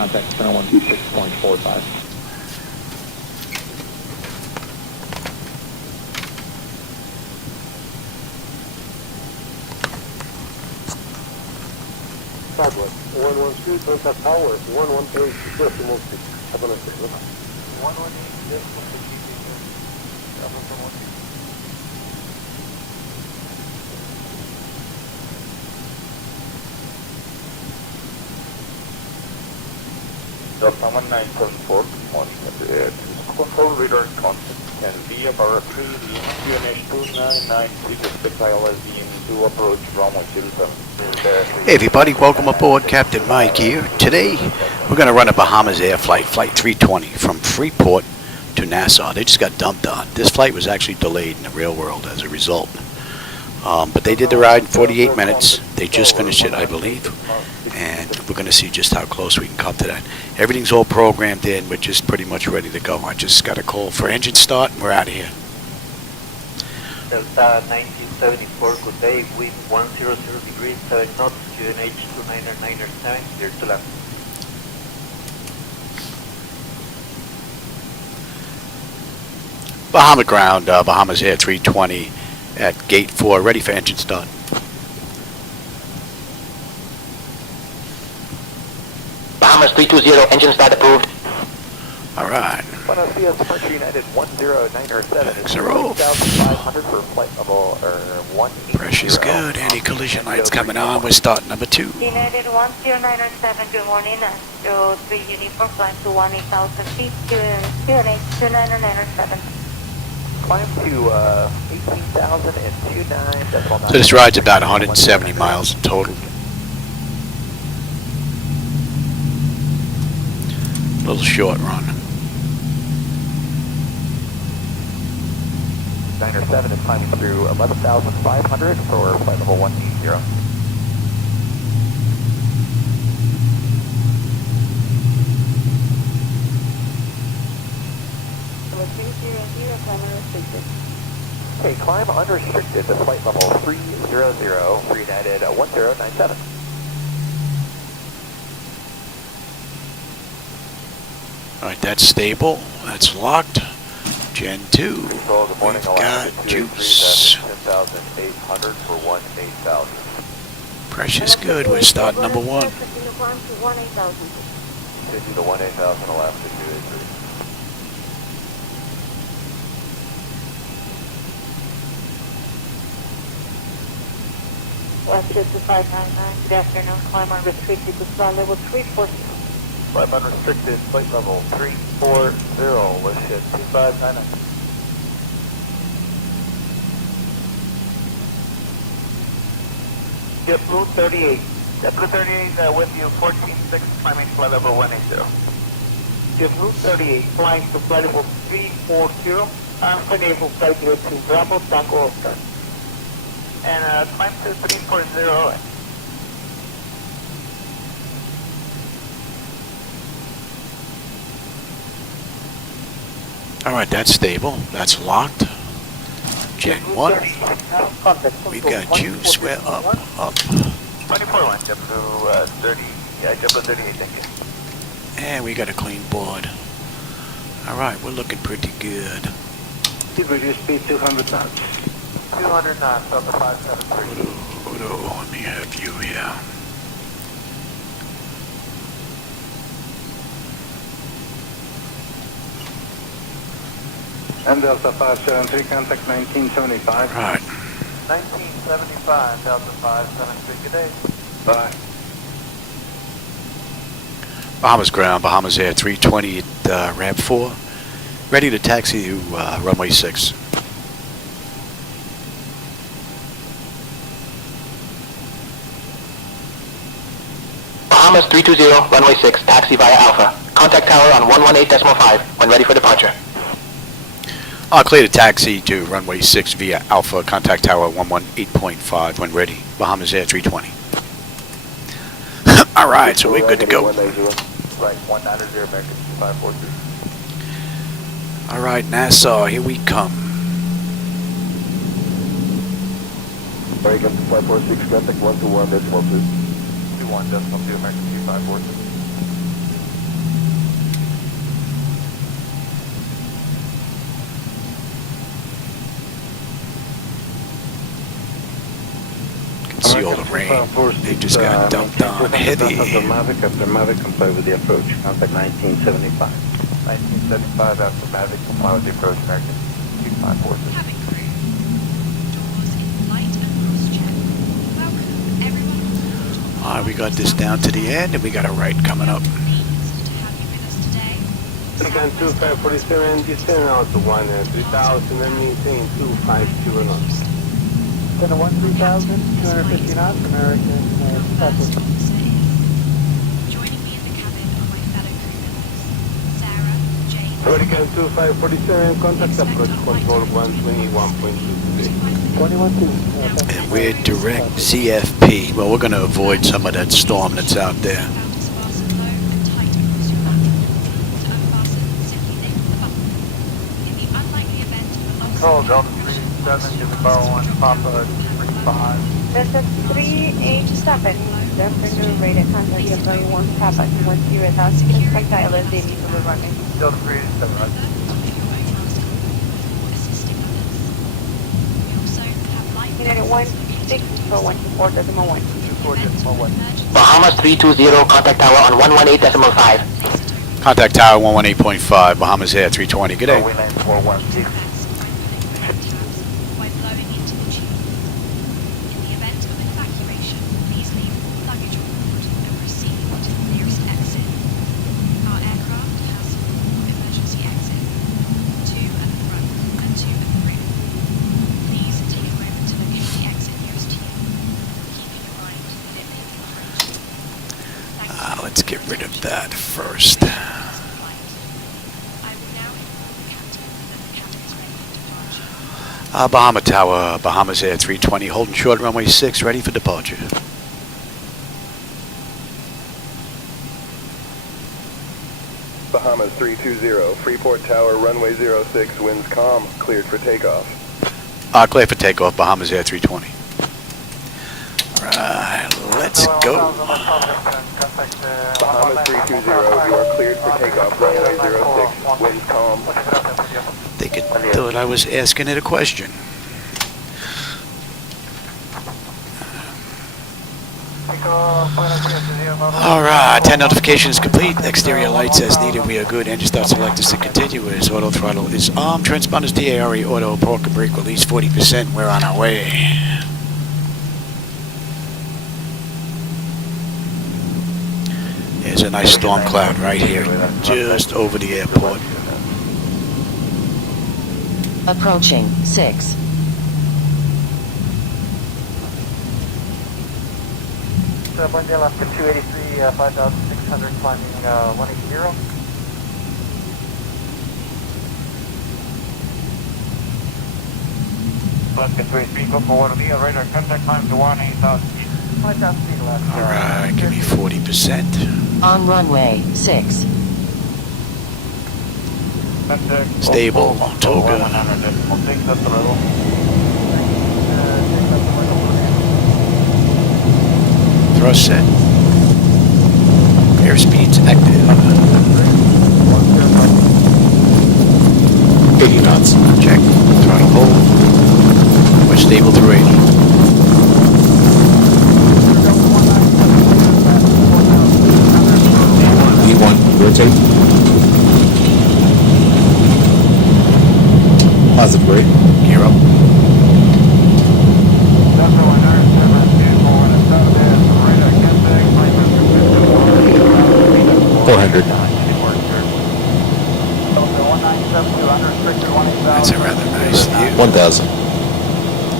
contact 116.45. Southwest, 112, contact tower, 118, decimal 6. Have a nice day. 118, decimal 6. Delta 1974, good morning. Control radar contact can be about 3 QNH 2996 expectile as to approach runway 07. Hey everybody, welcome aboard. Captain Mike here. Today we're going to run a Bahamasair Flight, Flight 320 from Freeport to Nassau. They just got dumped on. This flight was actually delayed in the real world as a result. But they did the ride in 48 minutes. They just finished it, I believe. And we're going to see just how close we can come to that. Everything's all programmed in. We're just pretty much ready to go. I just got a call for engine start and we're out of here. Delta 1974, good day, wind 100 degrees, 7 knots, QNH 2997, clear to land. Bahama ground, Bahamasair 320 at gate 4, ready for engine start. Bahamas 320, engine start approved. Alright. Buenos Dias, Departure United 1097. Thanks, Rolf. 3,500 for flight level, 180. Pressure's good. Anti-collision lights coming on. We're starting number 2. United 10907, good morning. So 3 uniform flight to 18,000 feet, QNH 2997. Climb to 18,029. So this ride's about 170 miles in total. A little short run. 907 is climbing through 11,500 for flight level 180. Okay, climb unrestricted to flight level 300, free United 1097. Alright, that's stable. That's locked. Gen 2. Control, good morning. We've got juice. 10,800 for 18,000. Pressure's good. We're starting number 1. Continue to 18,000, Alaska 283. Westchester 599, good afternoon. Climb unrestricted to flight level 340. Climb unrestricted, flight level 340, wish it 2599. JetBlue 38. JetBlue 38 with you, 146, climbing flight level 180. JetBlue 38, flying to flight level 340, unable flight to Bravo Tango Oscar. And climb to 340. Alright, that's stable. That's locked. Gen 1. We've got juice. We're up. 24-1, JetBlue 30. Yeah, JetBlue 38, thank you. And we got a clean board. Alright, we're looking pretty good. Reduce speed 200 knots. 200 knots, Delta 573. Oh, let me have you here. And Delta 573, contact 1975. Right. 1975, Delta 573, good day. Bye. Bahamas ground, Bahamasair 320 at ramp 4. Ready to taxi to runway 6. Bahamas 320, runway 6, taxi via Alpha. Contact tower on 118.5 when ready for departure. I'll clear the taxi to runway 6 via Alpha, contact tower 118.5 when ready. Bahamasair 320. Alright, so we're good to go. Right, 190 American 543. Alright, Nassau, here we come. American 546, contact 121.2. 21.2 American 543. see all the rain. They just got dumped on heavy. After Mavic, comply with the approach. Contact 1975. 1975 after Mavic, comply with the approach, American 2546. Cabin crew. Doors in flight and cross check. Welcome, everyone. Alright, we got this down to the end, and we got a right coming up. Pleased to have you with us today. American 2547, descend out to 3000 and maintain 252 knots. Then a 13,000, 250 knots, American Pacific. Joining me in the cabin are my fellow crew members, Sarah, Jane, American 2547, contact approach control 121.23. 21-2. And we're direct ZFP. Well, we're going to avoid some of that storm that's out there. belt is fastened low and tight across your back. To unfasten, simply lift the button. In the unlikely event of a loss Control, of Delta cabin 37, give the bar 1, Papa 35. Delta 387, Delta New rated contact your flight 1 Papa 10,000, contact dial they need to the running. Delta 387, right? Unit 16 for 124.1. 24.1. Bahamas 320, contact tower on 118.5. Contact Tower 118.5, Bahamasair 320. Good day. Wind 416. By blowing into the tube. In the event of an evacuation, please leave all luggage on board and proceed to the nearest exit. Our aircraft has 4 emergency exits, 2 at the front and 2 at the rear. Please take a moment to locate the exit nearest to you, keeping in mind that it may be behind you. Thank you. Let's get rid of that first. I will now inform the captain that the cabin is ready for departure. Bahama Tower, Bahamasair 320, holding short runway 6, ready for departure. Bahamas 320, Freeport Tower, runway 06, winds calm, cleared for takeoff. Clear for takeoff, Bahamasair 320. Alright, let's go. Bahamas 320, you are cleared for takeoff, runway 06, winds calm. They thought I was asking it a question. Alright, 10 notifications complete. Exterior lights as needed. We are good. Engine start selectors to continuous. Auto throttle is armed. Transponders DARE auto. Park and brake release 40%. We're on our way. There's a nice storm cloud right here, just over the airport. Approaching 6. Bundy Alaska 283, 5,600, climbing 180. Alaska 283, Coco 1 Leo, radar contact climb to 18,000 feet. 5,000 feet, Alaska. Alright, give me 40%. On runway 6. Stable, Toga. Take that throttle. Thrust set. Airspeed's active. 80 knots. Check. Throttle hold. We're stable to rating. V1, rotate. Positive rate. Gear up. 400. That's a rather nice view. 1,000.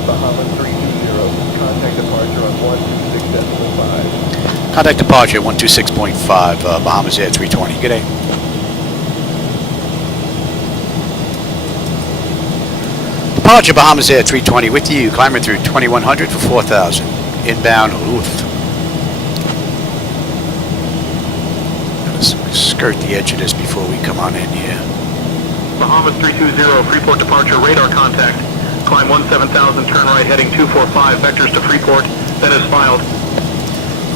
Bahamas 320, contact departure on 126.5. Contact departure 126.5, Bahamasair 320. Good day. Departure Bahamasair 320 with you. Climbing through 2100 for 4,000. Inbound Luth. Skirt the edge of this before we come on in here. Bahamas 320, Freeport departure, radar contact. Climb 17,000, turn right heading 245, vectors to Freeport, that is filed.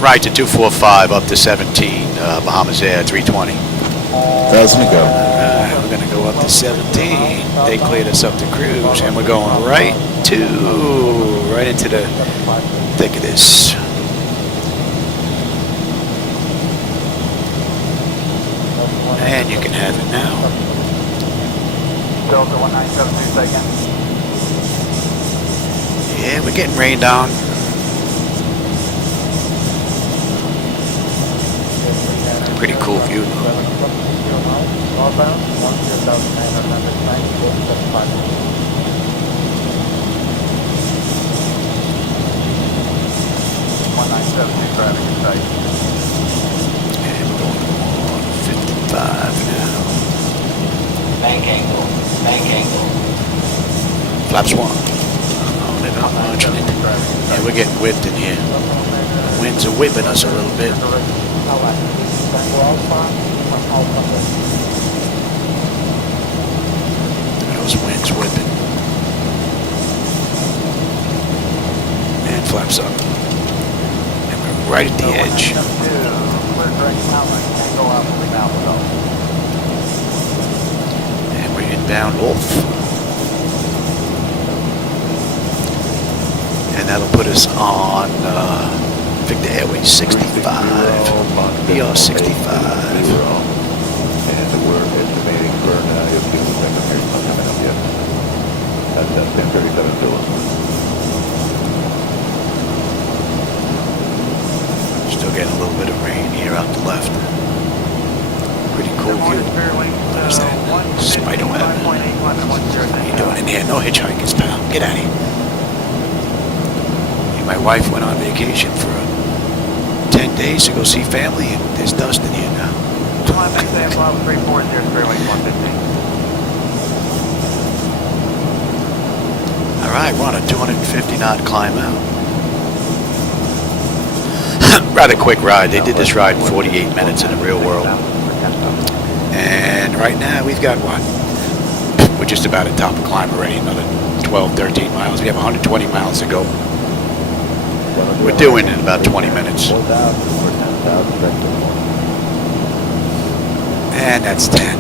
Right to 245 up to 17, Bahamasair 320. 1,000 to go. Alright, we're gonna go up to 17. They cleared us up to cruise, and we're going right 32, right into the thick of this. And you can have it now. Delta 1972 second. Yeah, we're getting rained on. Pretty cool view though. Northbound, 10995. Traffic in sight. And we're going on 55 now. Bank angle. Flaps 1. Oh, they're not launching it. Yeah, we're getting whipped in here. The winds are whipping us a little bit. Those winds whipping. And flaps up. And we're right at the edge. And we're inbound off. And that'll put us on Victor Airways 65. VR 65. And we're estimating for an IFC coming up yet. That's 1037 Zulu. Still getting a little bit of rain here out the left. Pretty cool view. There's that spider web. What are you doing in here? No hitchhikers, pal. Get out of here. My wife went on vacation for 10 days to go see family, and there's dust in here now. Freeport, there's Fairway 115. All right, we're on a 250 knot climb out. Rather quick ride. They did this ride in 48 minutes in the real world. And right now we've got what? We're just about at top of climb already. Another 12, 13 miles. We have 120 miles to go. We're doing in about 20 minutes. And that's 10.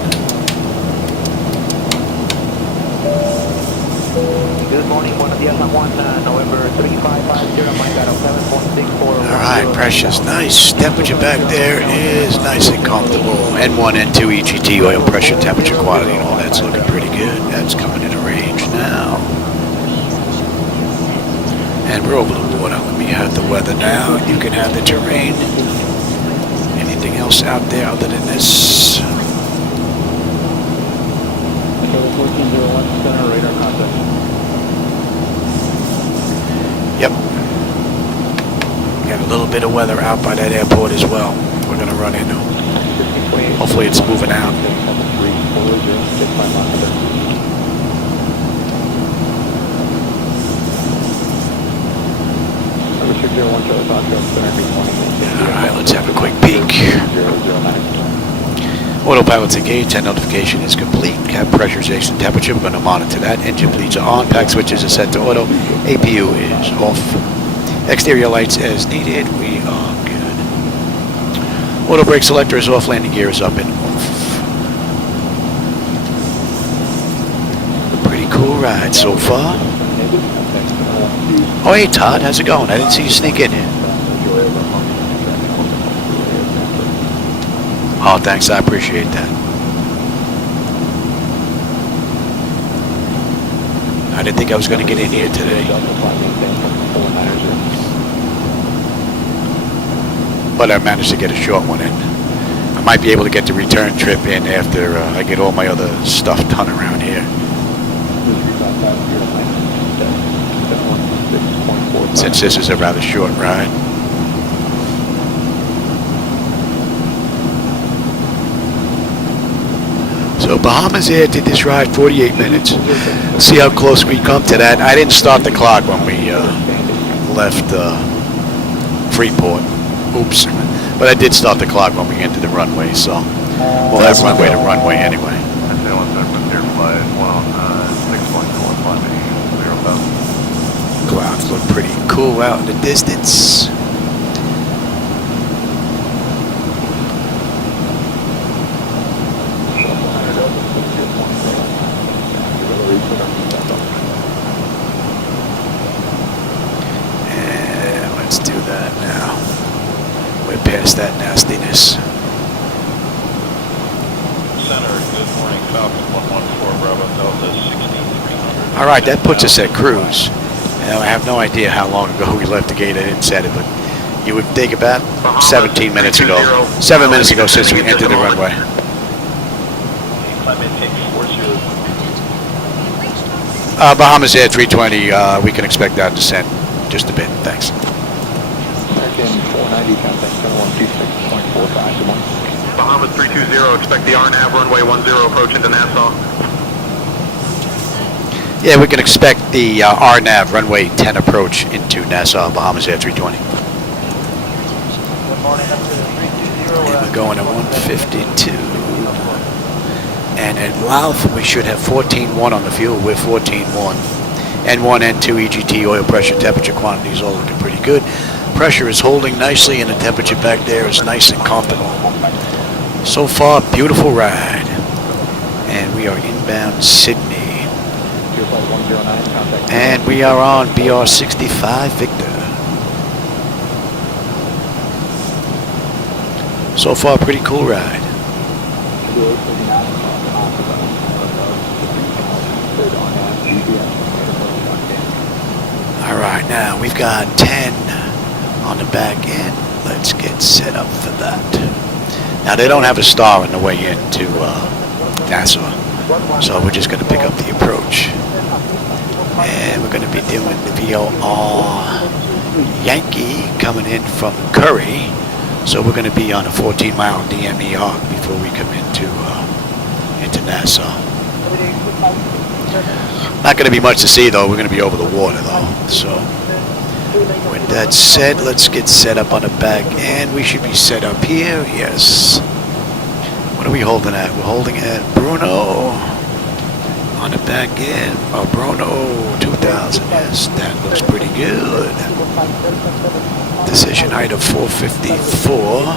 Good morning, Buenos Dias, November 3550, Mike 7.64. Alright, precious. Nice. Temperature back there is nice and comfortable. N1, N2, EGT, oil pressure, temperature, quality, and all that's looking pretty good. That's coming into range now. And we're over the water. Let me have the weather now. You can have the terrain. Anything else out there other than this? Yep. Got a little bit of weather out by that airport as well. We're going to run into. Hopefully it's moving out. Alright, let's have a quick peek. Autopilot's engaged, and notification is complete. Cap pressurization temperature, we're going to monitor that. Engine bleeds are on, pack switches are set to auto, APU is off. Exterior lights as needed, we are good. Auto brake selector is off, landing gear is up and off. A pretty cool ride so far. Oh hey Todd, how's it going? I didn't see you sneak in here. Oh, thanks, I appreciate that. I didn't think I was going to get in here today. But I managed to get a short one in. I might be able to get the return trip in after I get all my other stuff done around here. Since this is a rather short ride. So Bahamasair did this ride 48 minutes. See how close we come to that. I didn't start the clock when we left Freeport. Oops. But I did start the clock when we entered the runway, so we'll have runway to runway anyway. Clouds look pretty cool out in the distance. All right, that puts us at cruise. Now, I have no idea how long ago we left the gate. I didn't set it, but you would think about 17 minutes ago. 7 minutes ago since we entered the runway. Bahamasair 320, we can expect that descent just a bit. Thanks. American 490, contact 7126.45. Good morning. Bahamas 320, expect the RNAV runway 10 approach into Nassau. Yeah, we can expect the RNAV runway 10 approach into Nassau, Bahamasair 320. Good morning, up to 320. And we're going at 152. And at Louth, we should have 14.1 on the fuel. We're 14.1. N1, N2, EGT, oil pressure, temperature, quantities all looking pretty good. Pressure is holding nicely, and the temperature back there is nice and comfortable. So far, beautiful ride. And we are inbound Sydney. And we are on BR65 Victor. So far, pretty cool ride. All right, now we've got 10 on the back end. Let's get set up for that. Now, they don't have a star on the way into Nassau, so we're just going to pick up the approach. And we're going to be doing the VOR Yankee coming in from Kuray. So we're going to be on a 14-mile DME arc before we come into Nassau. Not going to be much to see, though. We're going to be over the water, though. So with that said, let's get set up on the back end. We should be set up here. Yes. What are we holding at? We're holding at Bruno on the back end. Oh, Bruno 2000. Yes, that looks pretty good. Decision height of 454.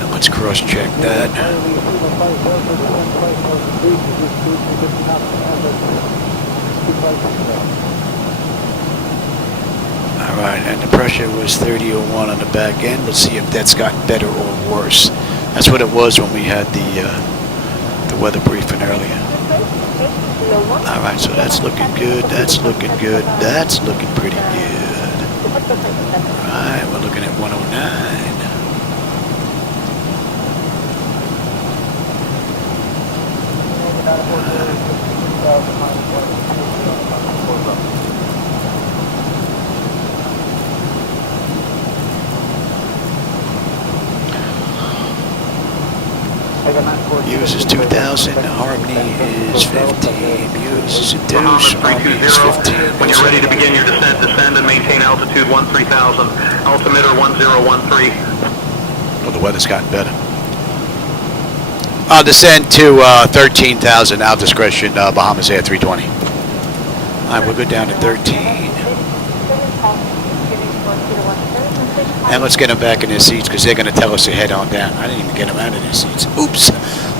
And let's cross-check that. All right, and the pressure was 3001 on the back end. Let's see if that's gotten better or worse. That's what it was when we had the weather briefing earlier. All right, so that's looking good. That's looking good. That's looking pretty good. All right, we're looking at 109. Muse is 2000, Harmony is 15, Muse is a deuce, Harmony is 15. When you're ready to begin your descent, descend and maintain altitude 13,000, altimeter 1013. Well, the weather's gotten better. I'll descend to 13,000, out discretion, Bahamasair 320. All right, we'll go down to 13. And let's get them back in their seats because they're going to tell us to head on down. I didn't even get them out of their seats. Oops.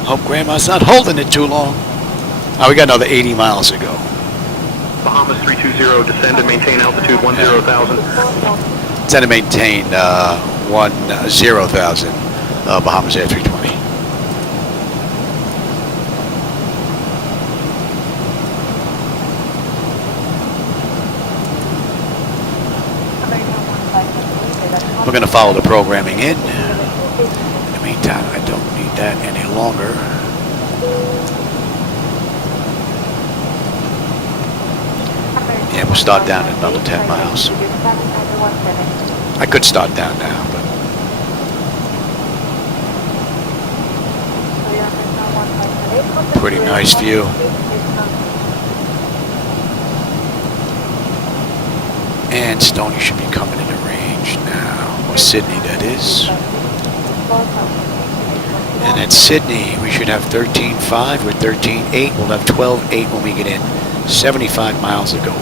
Hope Grandma's not holding it too long. Oh, we got another 80 miles to go. Bahamas 320, descend and maintain altitude 10,000. Descend and maintain 10,000, Bahamasair 320. We're going to follow the programming in. In the meantime, I don't need that any longer. Yeah, we'll start down at another 10 miles. I could start down now, but... Pretty nice view. And Stoney should be coming into range now. Or Sydney, that is. And at Sydney, we should have 13.5. We're 13.8. We'll have 12.8 when we get in. 75 miles to go.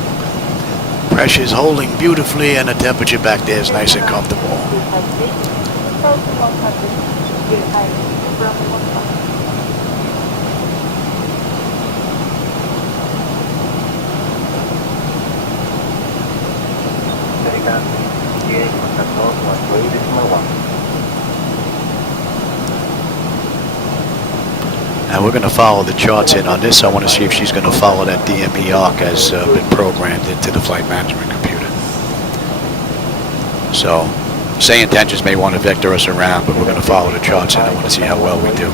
Pressure's holding beautifully, and the temperature back there is nice and comfortable. We're Now we're going to follow the charts in on this. I want to see if she's going to follow that DME arc has been programmed into the flight management computer. So, SayIntentions may want to vector us around, but we're going to follow the charts in. I want to see how well we do.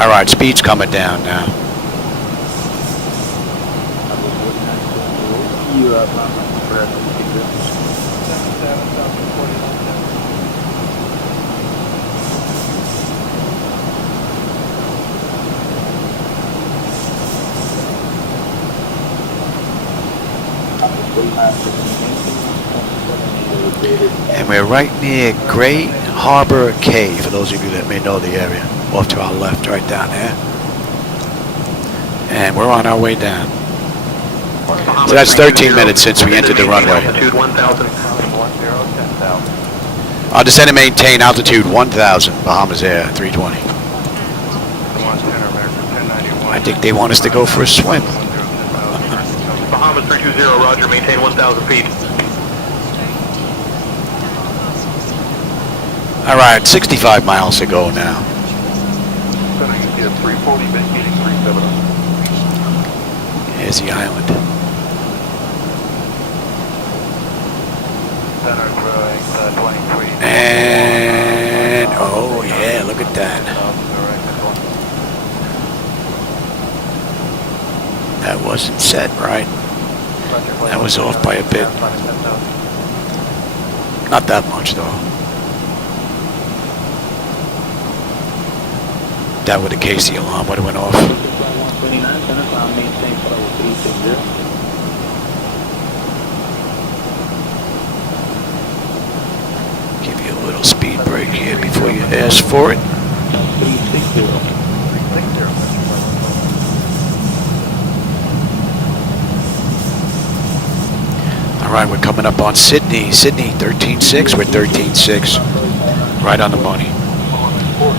All right, speed's coming down now. And we're right near Great Harbor Cay, for those of you that may know the area. Off to our left, right down there. And we're on our way down. So that's 13 minutes since we entered the runway. Altitude 1,000. I'll descend and maintain altitude 1,000, Bahamasair 320. I think they want us to go for a swim. Bahamas 320, roger, maintain 1,000 feet. All right, 65 miles to go now. 340, vacating 370. Here's the island. Center growing 23. And, oh yeah, look at that. That wasn't set right. That was off by a bit. Not that much though. That would have cased the alarm, would have went off. Give you a little speed break here before you ask for it. All right, we're coming up on Sydney. Sydney, 13.6. We're 13.6. Right on the money.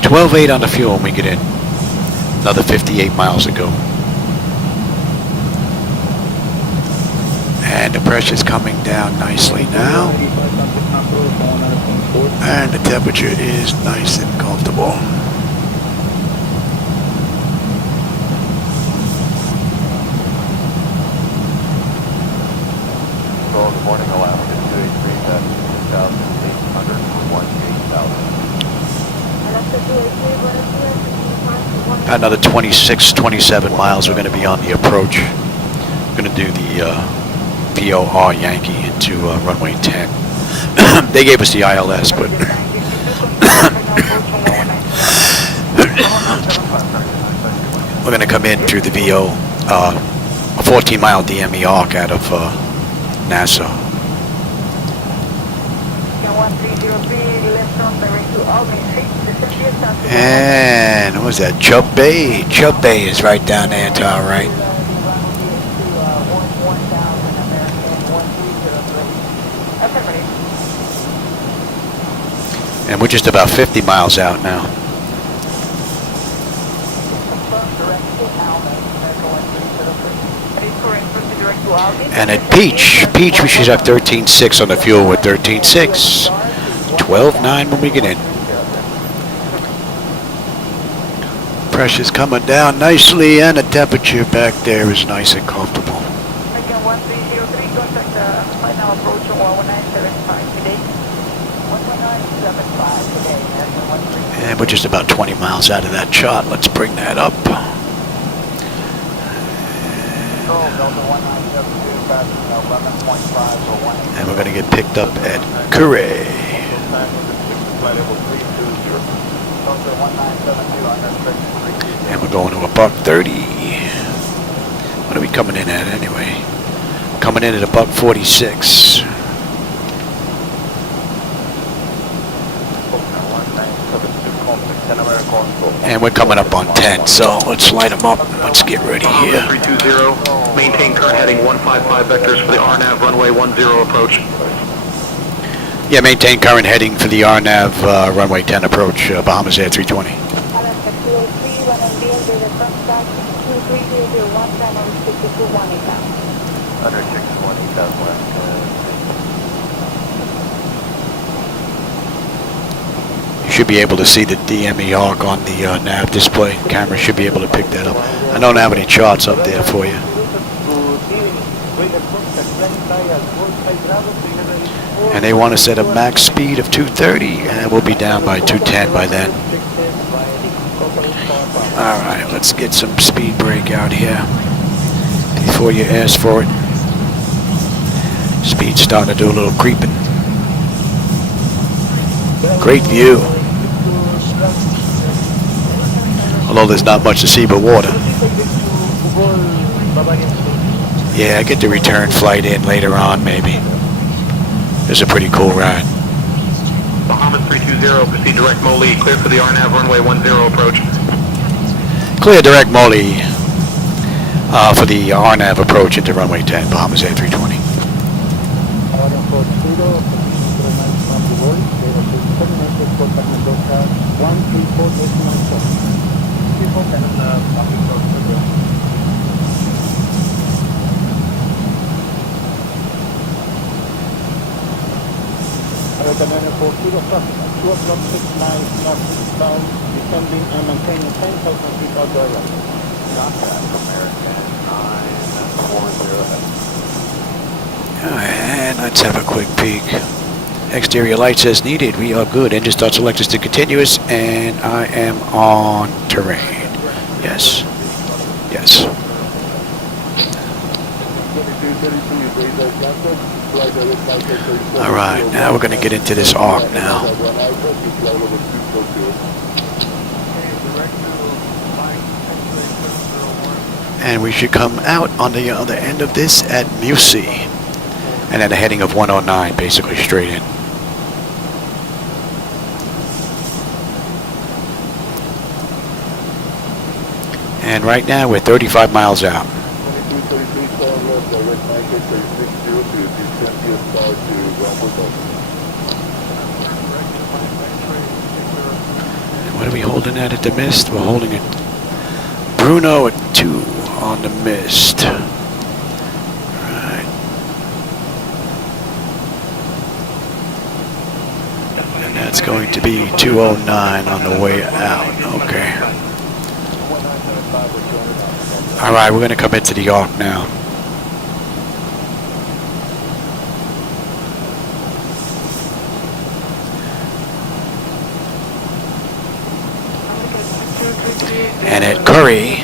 12.8 on the fuel when we get in. Another 58 miles to go. And the pressure's coming down nicely now. And the temperature is nice and comfortable. So the morning allowance is 283, that's 2,800 for 1,800. About another 26, 27 miles. We're going to be on the approach. We're going to do the VOR Yankee into runway 10. They gave us the ILS, but we're going to come in through the VO, a 14-mile DME arc out of Nassau. And what was that? Chubb Bay. Chubb Bay is right down there to our right. And we're just about 50 miles out now. And at Peach, we should have 13.6 on the fuel with 13.6. 12.9 when we get in. Pressure's coming down nicely, and the temperature back there is nice and comfortable. And we're just about 20 miles out of that chart. Let's bring that up. And we're going to get picked up at KURAY. And we're going to a buck 30. What are we coming in at anyway? Coming in at a buck 46. And we're coming up on 10, so let's light them up. Let's get ready here. 320, maintain current heading 155 vectors for the RNAV runway 10 approach. Yeah, maintain current heading for the RNAV runway 10 approach, Bahamasair 320. Should be able to see the DME arc on the nav display. Camera should be able to pick that up. I don't have any charts up there for you. And they want to set a max speed of 230, and we'll be down by 210 by then. Alright, let's get some speed break out here before you ask for it. Speed's starting to do a little creeping. Great view. Although there's not much to see but water. Yeah, I get the return flight in later on, maybe. It's a pretty cool ride. Bahamas 320, proceed direct MOLI, clear for the RNAV runway 10 approach. Clear direct MOLI for the RNAV approach into runway 10, Bahamasair 320. Recommended for 2 o'clock, 2 o'clock, 6 miles northeastbound, descending and maintaining 10,000 feet outdoor runway. Contact American 940. And let's have a quick peek. Exterior lights as needed. We are good. Engine start selectors to continuous, and I am on terrain. Yes. Yes. Alright, now we're going to get into this arc now. And we should come out on the other end of this at Musi. And at a heading of 109, basically straight in. And right now we're 35 miles out. And what are we holding at the mist? We're holding it Bruno at 2 on the mist. Right. And that's going to be 209 on the way out. Okay. Alright, we're going to come into the arc now. And at Kuray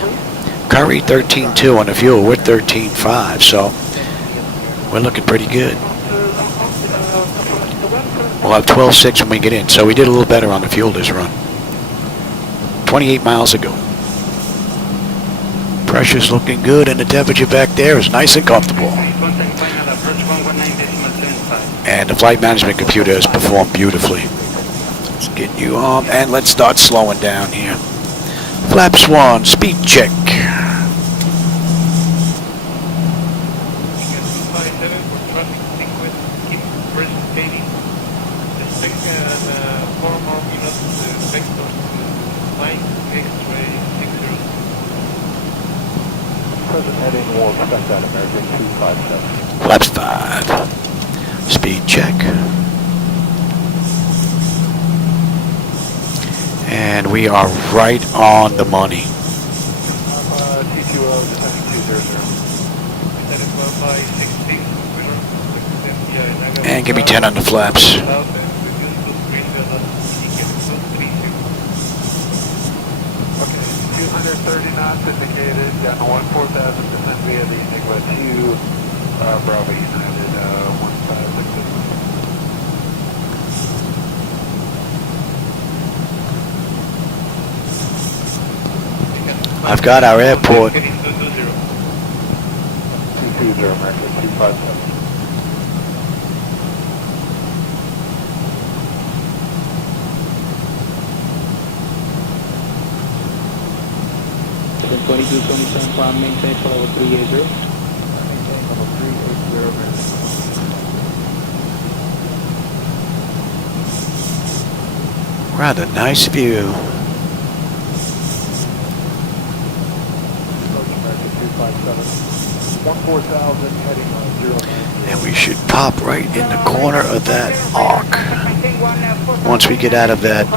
13.2 on the fuel, we're 13.5, so we're looking pretty good. We'll have 12.6 when we get in, so we did a little better on the fuel this run. 28 miles ago. Pressure's looking good, and the temperature back there is nice and comfortable. And the flight management computer has performed beautifully. Let's get you on, and let's start slowing down here. Flaps 1, speed check. Flaps 5. Speed check. And we are right on the money. And give me 10 on the flaps. Okay, 230 knots indicated, down to 14,000, descend via the Enigma 2, Bravo United 1566. I've got our airport. 220 America 257. Then 2227 climb, maintain for level 380. Maintain level 380. Rather nice view. And we should pop right in the corner of that arc once we get out of that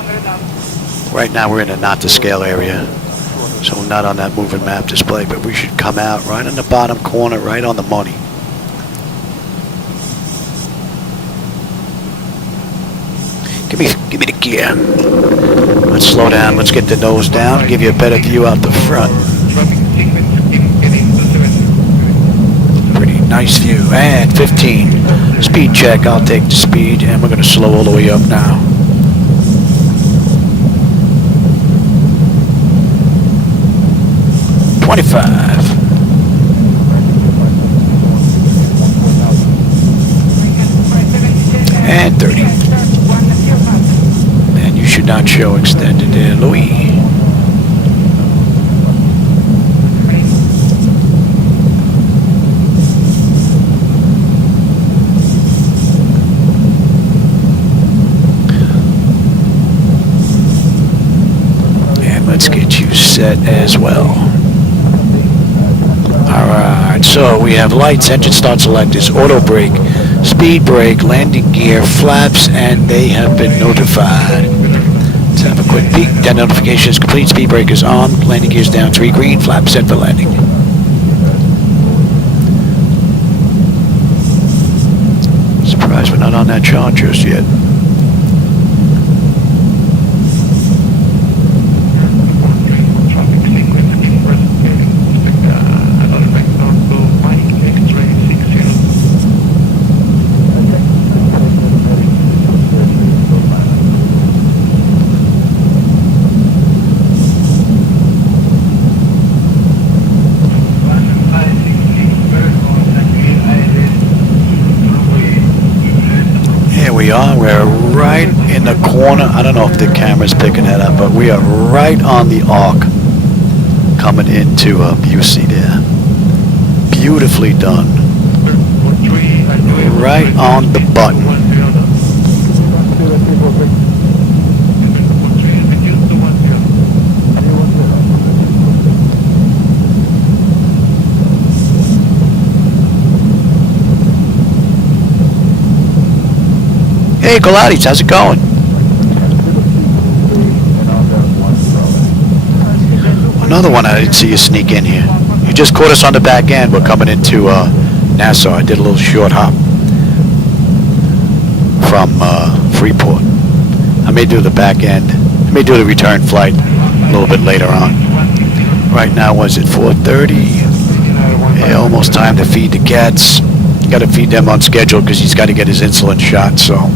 Right now we're in a not to scale area, so we're not on that moving map display, but we should come out right in the bottom corner, right on the money. Give me the gear. Let's slow down, let's get the nose down, give you a better view out the front. Pretty nice view. And 15. Speed check, I'll take the speed, and we're going to slow all the way up now. And 30. And you should not show extended there, Louis. And let's get you set as well. Alright, so we have lights, engine start selectors, auto brake, speed brake, landing gear, flaps, and they have been notified. Let's have a quick peek. That notification is complete. Speed brake is on, landing gear is down, 3 green, flap set for landing. Surprised we're not on that chart just yet. We're right in the corner. I don't know if the camera's picking that up, but we are right on the arc coming into Busey there. Beautifully done. Right on the button. Hey, Colatis, how's it going? Another one I didn't see you sneak in here. You just caught us on the back end. We're coming into Nassau. I did a little short hop from Freeport. I may do the back end. I may do the return flight a little bit later on. Right now, was it 4:30? Yeah, almost time to feed the cats. Got to feed them on schedule because he's got to get his insulin shot, so.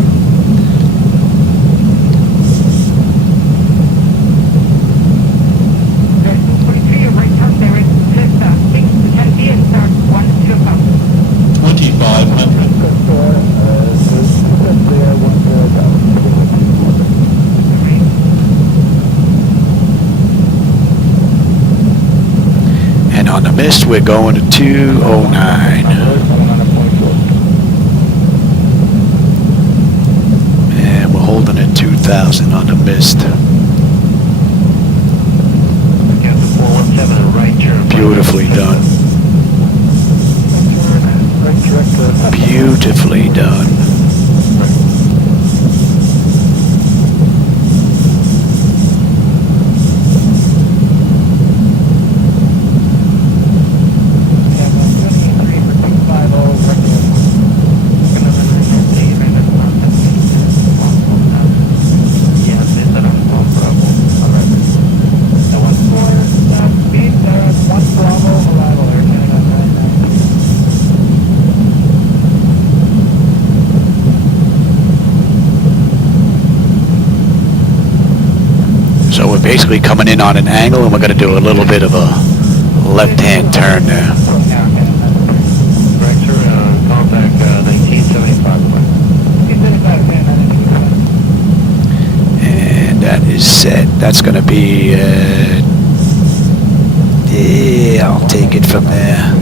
On the mist, we're going to 209. And we're holding at 2,000 on the mist. Beautifully done. Beautifully done. So we're basically coming in on an angle, and we're going to do a little bit of a left-hand turn there. Contact 1975. And that is set. That's going to be, yeah, I'll take it from there.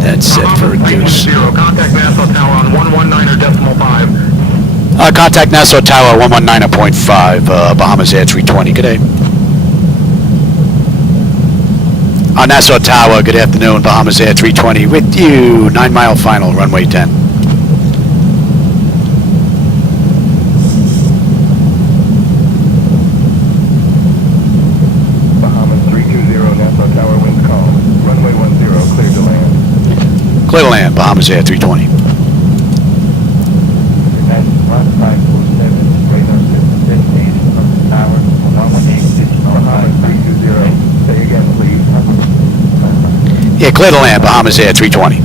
That's set for reduce. Contact Nassau Tower on 119.5. Contact Nassau Tower 119.5, Bahamasair 320. Good day. Nassau Tower, good afternoon. Bahamasair 320 with you. 9 mile final, runway 10. Clear to land, Bahamasair 320. That's 1547, radar system designated from the tower, 118, digital 5320. Say again, please. Yeah, clear to land, Bahamasair 320.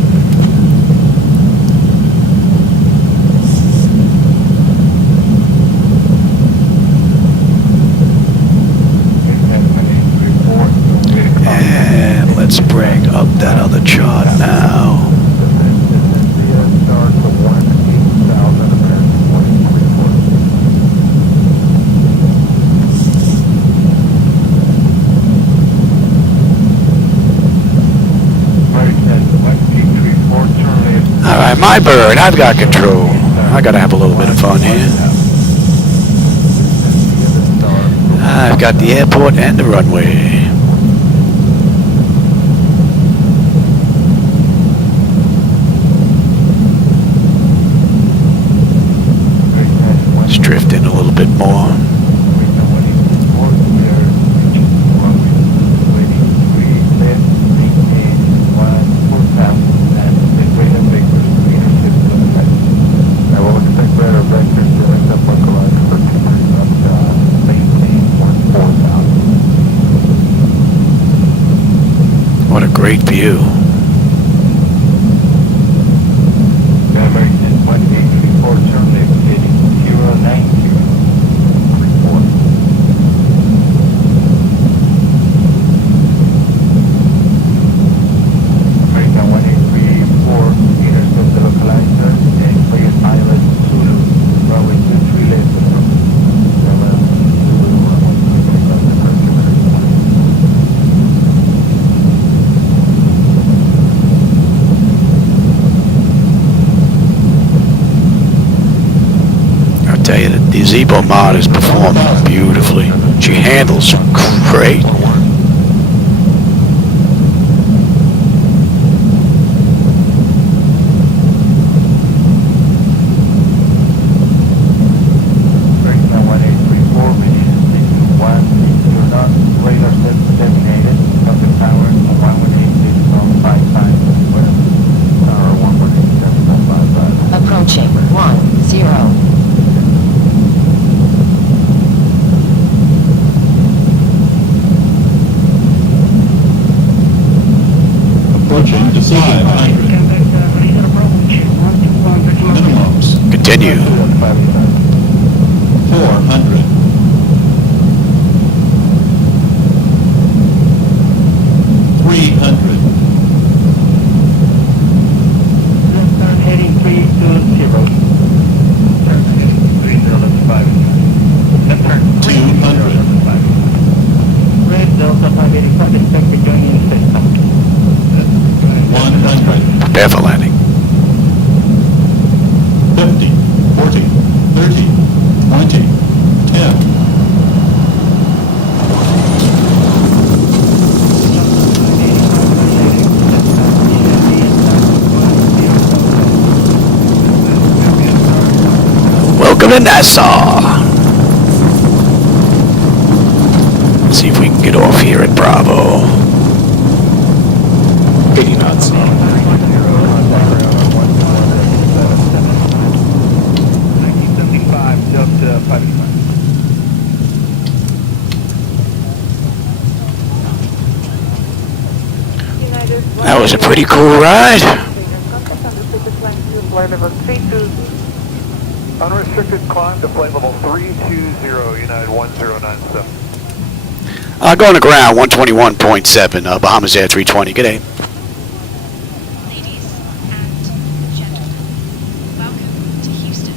And let's bring up that other chart now. Alright, my bird, I've got control. I gotta have a little bit of fun here. I've got the airport and the runway. Let's drift in a little bit more. What a great view. American 1834 turn left heading 090 Freeport. American 1834 intercept the localizer and clear pilot Zulu runway 23 left approach. Zulu runway 23 left approach. I'll tell you that the ZiboMod is performing beautifully. She handles great. American 1834 mission 6160 knots, radar set designated from the tower on 118 digital 55 west, tower 118 Approaching 10. Approaching to 500. Minimums. Continue. 400. 300. Left turn heading 320. Turn heading 3005. Left turn 200. Red Delta 585, expect to join in system. 100. Prepare for landing. 50. 40. 30. 20. 10. Welcome to Nassau. Let's see if we can get off here at Bravo. 80 knots. 1975, Delta 585. That was a pretty cool ride. Unrestricted climb to flight level 320, United 1097. Going to ground, 121.7, Bahamasair 320. Good day. Ladies and gentlemen, welcome to Houston.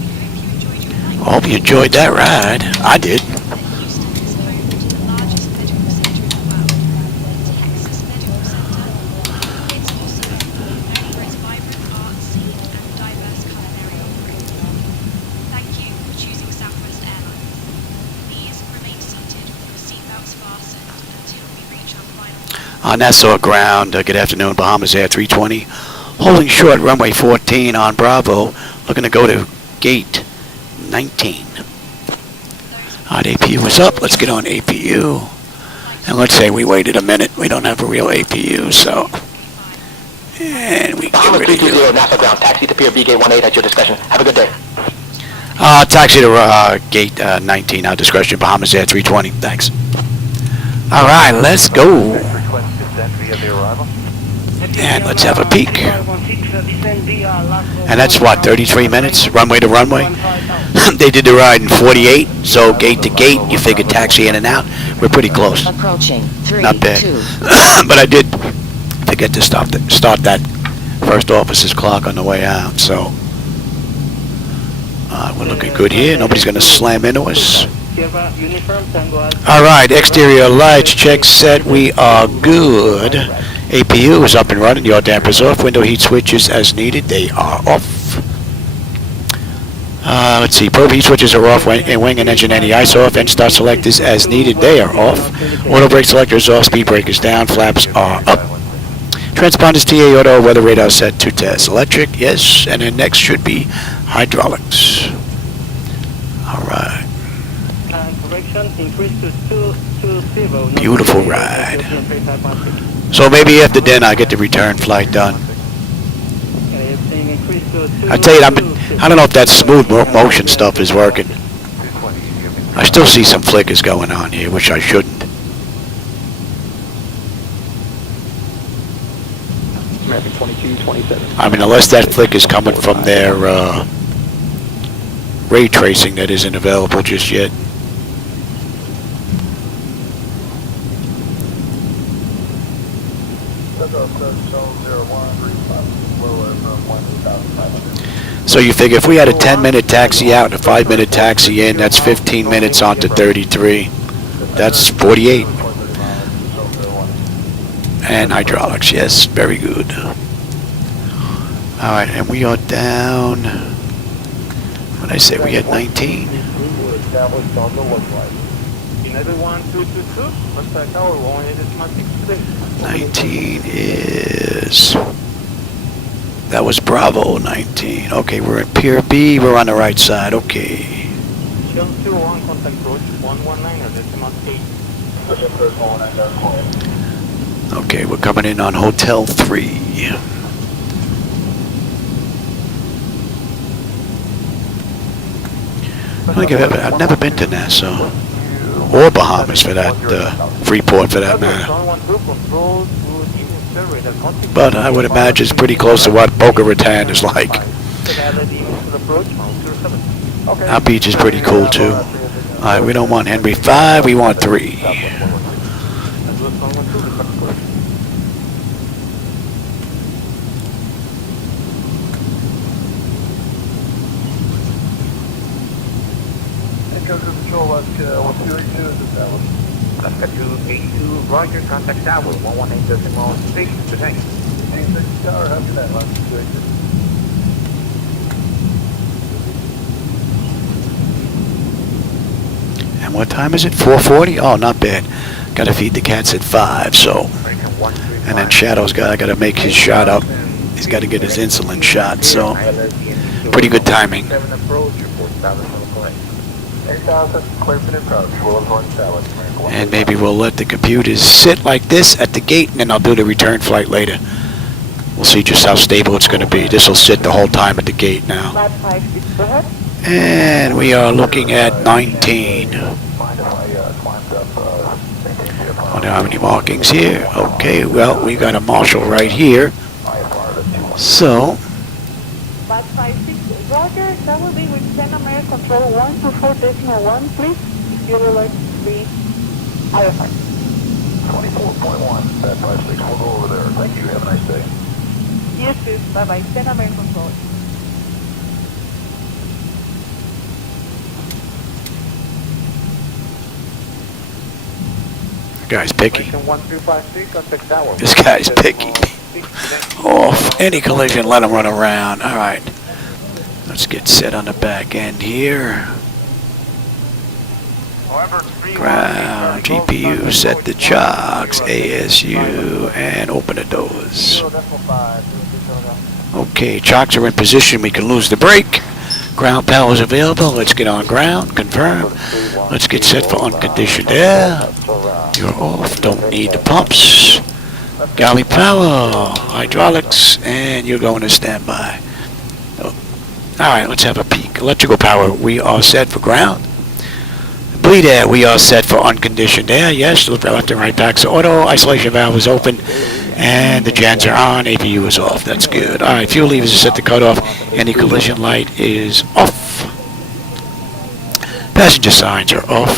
We hope you enjoyed your flight. I hope you enjoyed that ride. I did. Houston is home to the largest medical center in the world, the Texas Medical Center. It's also known for its vibrant art scene and diverse culinary offerings. Thank you for choosing Southwest Airlines. Please remain seated with your seatbelts fastened until we reach our final. On Nassau ground, good afternoon, Bahamasair 320. Holding short, runway 14 on Bravo. Looking to go to gate 19. Alright, APU is up. Let's get on APU. And let's say we waited a minute. We don't have a real APU, so And we get Bahama ready to 320, Nassau ground. Taxi to Pier B, Gate 18 at your discretion. Have a good day. taxi to gate 19, our discretion, Bahamasair 320. Thanks. All right, let's go. And let's have a peek. And that's what, 33 minutes, runway to runway? They did the ride in 48, so gate to gate, you figure taxi in and out. We're pretty close. Approaching. 3, Not bad. 2. But I did forget to start that first officer's clock on the way out, so we're looking good here. Nobody's going to slam into us. All right, exterior lights, check set. We are good. APU is up and running. Yaw dampers off. Window heat switches as needed. They are off. Let's see. Probe heat switches are off. Wing and engine anti-ice off. Engine start selectors as needed. They are off. Auto brake selectors off. Speed breakers down. Flaps are up. Transponders TA auto. Weather radar set to test. Electric, yes. And then next should be hydraulics. All right. Beautiful ride. So maybe after dinner I get the return flight done. I tell you, I don't know if that smooth motion stuff is working. I still see some flickers going on here, which I shouldn't. I mean, unless that flick is coming from their ray tracing that isn't available just yet. So you figure if we had a 10-minute taxi out and a 5-minute taxi in, that's 15 minutes on to 33. That's 48. And hydraulics, yes, very good. All right, and we are down. What did I say? We had 19. 19 is. That was Bravo 19. Okay, we're at Pier B. We're on the right side. Okay. Okay, we're coming in on Hotel 3. I think I've never been to Nassau. Or Bahamas for that, Freeport for that matter. But I would imagine it's pretty close to what Boca Raton is like. Our beach is pretty cool too. Alright, we don't want Henry 5, we want 3. Roger, contact tower, 118.6, good night. Tower, how can that line situation? And what time is it? 4:40? Oh, not bad. Gotta feed the cats at 5, so. And then Shadow's I gotta make his shot up. He's gotta get his insulin shot, so. Pretty good timing. And maybe we'll let the computers sit like this at the gate, and then I'll do the return flight later. We'll see just how stable it's going to be. This will sit the whole time at the gate now. And we are looking at 19. I wonder how many markings here. Okay, well, we got a marshal right here. So. Roger, that will be with 10 American Control 124.1, please. If you would like to be IFR. 24.1, that 56, we'll go over there. Thank you, have a nice day. Yes, sir. Bye-bye. 10 American Control. This guy's picky. This guy's picky. Off any collision, let him run around. All right. Let's get set on the back end here. Ground, GPU, set the chocks, ASU, and open the doors. Okay, chocks are in position. We can lose the brake. Ground power is available. Let's get on ground, confirm. Let's get set for unconditioned air. You're off, don't need the pumps. Galley power, hydraulics, and you're going to standby. Oh. Alright, let's have a peek. Electrical power, we are set for ground. Bleed air, we are set for unconditioned air. Yes, left and right backs auto. Isolation valve is open. And the gens are on. APU is off. That's good. Alright, fuel levers are set to cut off. Anti-collision light is off. Passenger signs are off.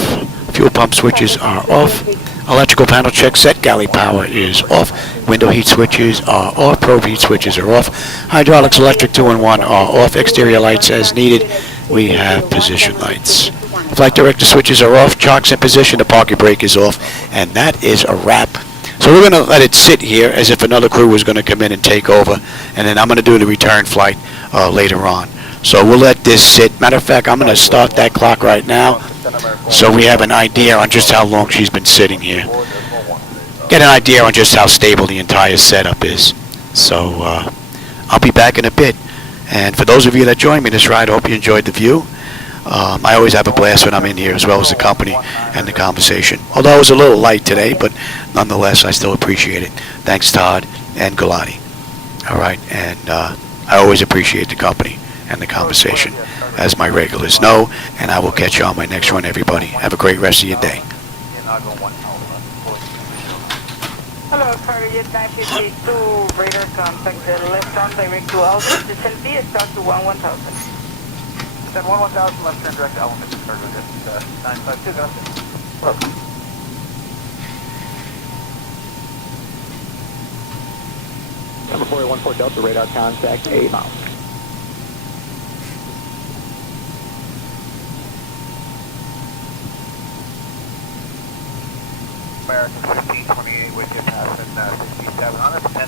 Fuel pump switches are off. Electrical panel check set. Galley power is off. Window heat switches are off. Probe heat switches are off. Hydraulics, electric 2 and 1 are off. Exterior lights as needed. We have position lights. Flight director switches are off. Chocks in position. The parking brake is off. And that is a wrap. So we're going to let it sit here as if another crew was going to come in and take over. And then I'm going to do the return flight later on. So we'll let this sit. Matter of fact, I'm going to start that clock right now so we have an idea on just how long she's been sitting here. Get an idea on just how stable the entire setup is. So I'll be back in a bit. And for those of you that joined me this ride, I hope you enjoyed the view. I always have a blast when I'm in here, as well as the company and the conversation. Although it was a little light today, but nonetheless, I still appreciate it. Thanks, Todd and Galati. All right, and I always appreciate the company and the conversation, as my regulars know, and I will catch you on my next run, everybody. Have a great rest of your day. Hello, Courage 952, radar contact, left on direct to Alpha, descent B, start to 1000. Then 1000 left turn direct to Alpha, cargo just 952, go ahead. Welcome. Number 414 Delta radar contact 8 miles. American 1528 with you passing 67 on us, 10,000.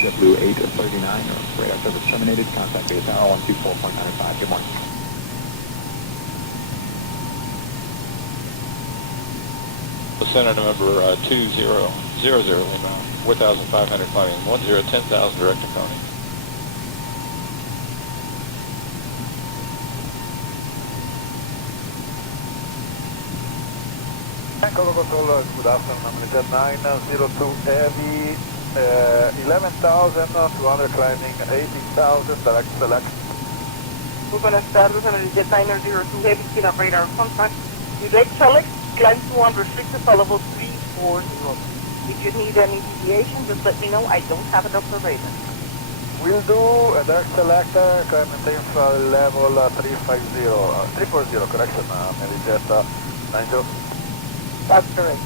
W839, radar service terminated, contact base tower 124.95, good morning. Center number 2000 Lima, 4,500 flying 10,000 direct to Coney. Cargo control, good afternoon, I'm Jet 902 Heavy, 11,200 climbing, 18,000 direct select. Buenas tardes, en el Jet 902 Heavy, speed up radar contact, direct select, climb to unrestricted to level 340. If you need any deviation, just let me know. I don't have an observation. We'll do a direct selector, climbing safe level 340, correction, maybe Jet 90. That's correct.